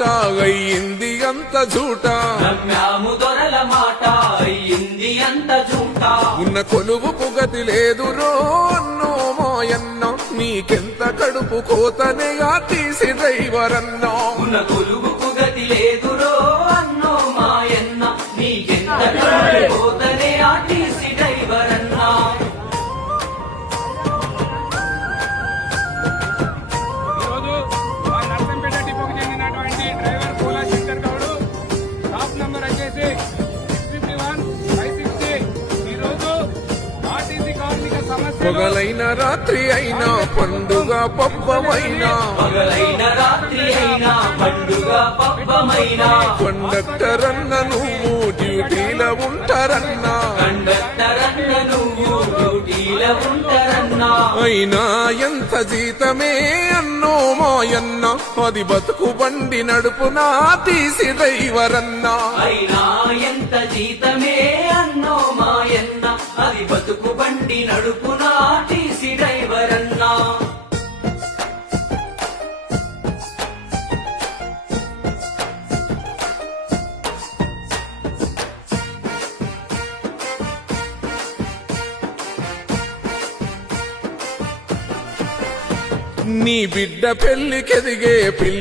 మాట అయ్యింది అంత జూట నమ్మాము దొరల మాట అయ్యింది అంత జూట ఉన్న కొలువుకు గతి లేదురో అన్నో మాయన్న నీకెంత కడుపు కోతనే తీసి డ్రైవరన్నా ఉన్న కొలువుకు గతి లేదురో అన్నో మాయన్న నీకెంత కడుపు కోతనే ఆర్టీసీ డ్రైవర్ అన్నా పగలైన రాత్రి అయినా పండుగ పబ్బమైనా పగలైన రాత్రి అయినా పండుగ పబ్బమైనా కండక్టర్ అన్న నువ్వు డ్యూటీలో ఉంటారన్నా కండక్టర్ అన్న నువ్వు డ్యూటీలో ఉంటారన్నా అయినా ఎంత జీతమే అన్నో మాయన్న అది బతుకు బండి నడుపునా తీసి డ్రైవరన్నా అయినా ఎంత జీతమే అన్నో మాయన్న అది బతుకు బండి నడుపునా టీసీ డ్రైవర్ అన్నా నీ బిడ్డ పెళ్లికెదిగే పిల్ల